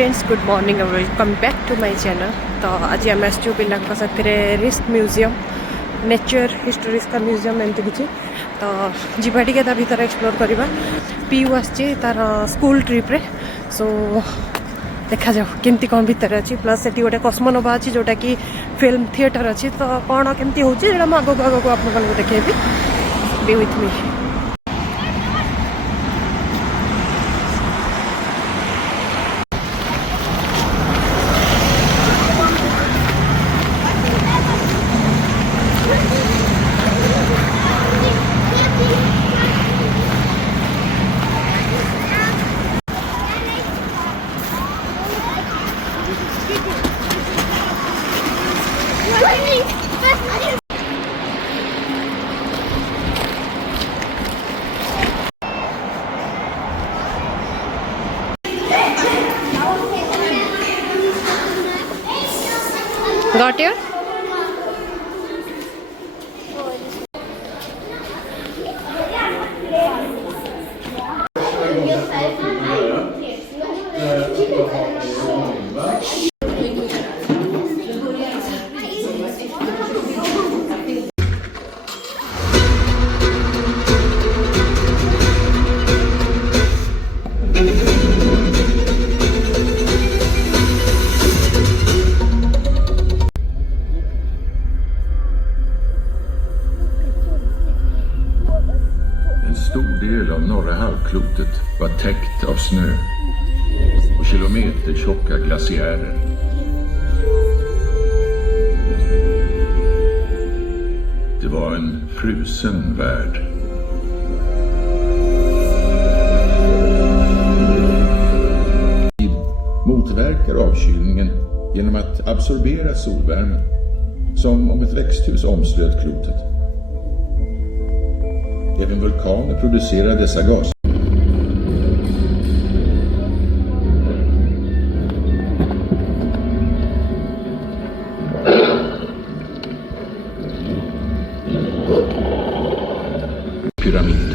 Friends good morning और welcome back to my channel. तो आज आम आसचु पिला साथ रिस्क म्यूजियम नेचर हिस्टोरिस्का म्यूजियम एमती किसी तो जीवा टे भर एक्सप्लोर करवा पीयू आसी तार स्कूल ट्रिप्रे सो देखा जाओ केमती कौन भितर अच्छी प्लस से गोटे कस्मोनोवा अच्छी जोटा कि फिल्म थिएटर अच्छी तो कौन केमती हो आगक आगक आपको देखेबी be with me. Got you? Av norra halvklotet var täckt av snö och kilometertjocka glaciärer. Det var en frusen värld. Motverkar avkylningen genom att absorbera solvärmen, som om ett växthus omslöt klotet. Även vulkaner producerar dessa gaser. Pyramid.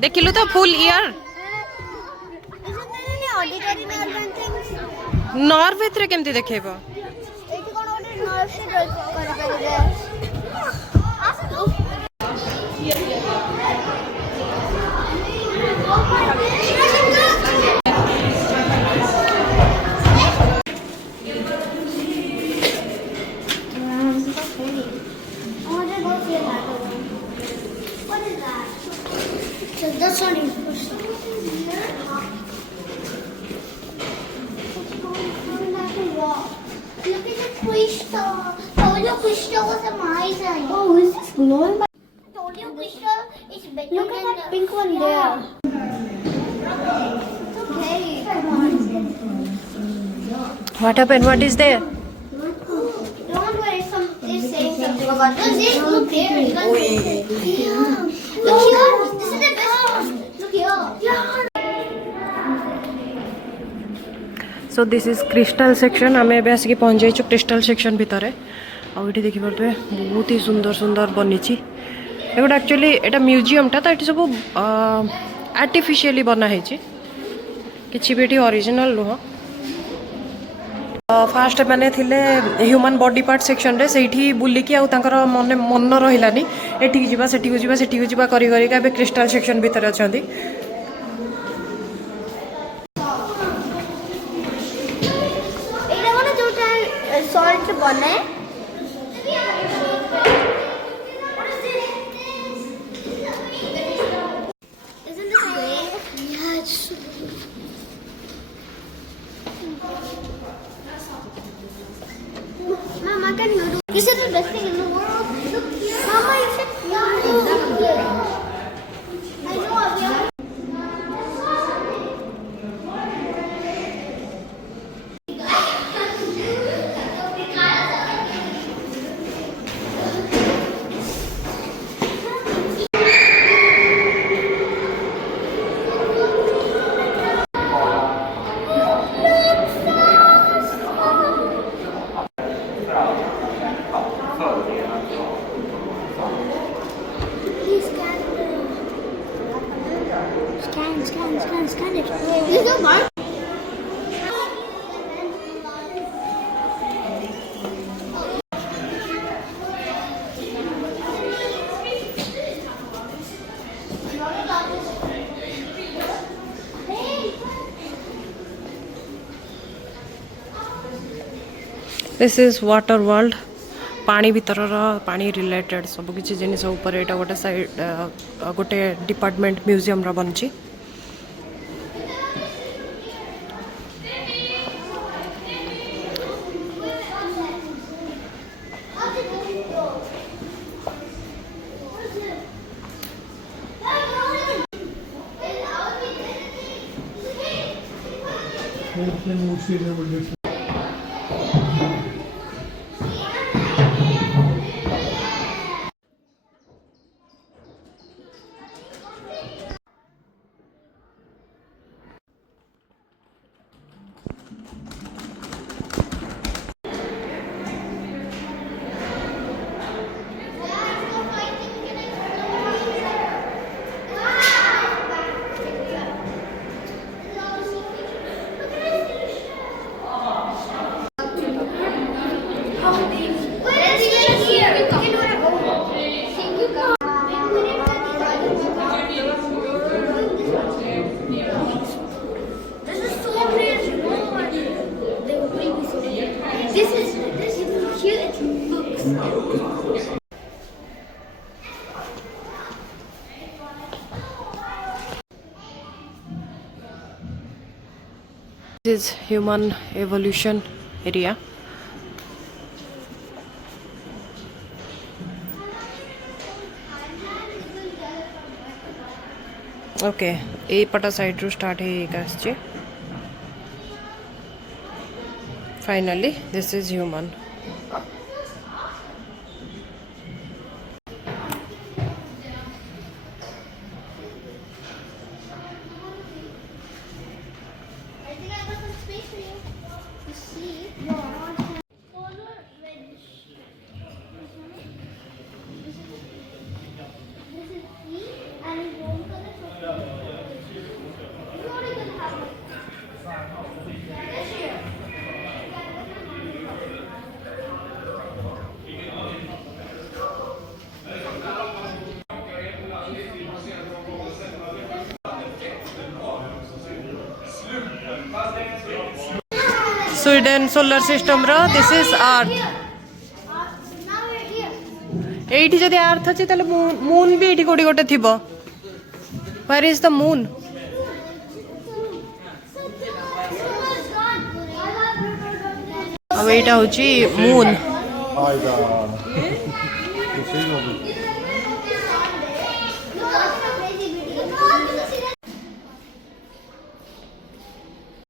देखिलु तो full year nerve भितर केमती देखेबो That's not even first. Look at the crystal. Told you crystal was amazing. Oh, is this glowing? Told you crystal is better. Look at that pink one there. It's okay. Come on. What happened? What is there? Don't worry. It's saying something. Look there. Look here. This is the best one. Look here. So this is crystal section आम ए आसिक पहुँच जाइए crystal section भितर आठी देखिपे बहुत ही सुंदर सुंदर बनी गोटे एक्चुअली एटा म्यूजियमटा तो ये सब आर्टिफिशियली बनाई कि भी ओरिजिनल नुह फास्ट मैंने थिले ह्यूमन बॉडी पार्ट सेक्शन रे सेठी बुलिकी आउर मन मन रहिलानी एठी जिबा सेठी जिबा सेठी जिबा करी करिका बे क्रिस्टाल सेक्शन भितर अछंती एटा माने जोटा सॉल्ट बने Mama, can you do? This is the best thing in the world. Look here. Mama, you should. Look here. I know. Scan it. This is a mark. This is water world पानी भीतर पानी related सब किसी जिनिस ऊपर एटा गोटे side गोटे department museum रा बनची This is human evolution area. Okay, ए पटा साइड रू स्टार्ट है finally this is human Sweden solar system रो दिस इज अर्थ एठी जदि अर्थ अछि तले मून भी एठी कोडी गोटे थिबो वेयर इज द मून अब एटा होची moon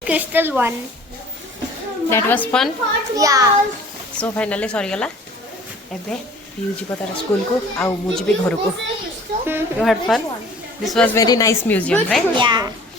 Crystal one. That was fun. Yeah. So finally sorry gala एबे पियू जी तार स्कूल को आउ मुझे घर को. You had fun? This was very nice museum, right? Yeah.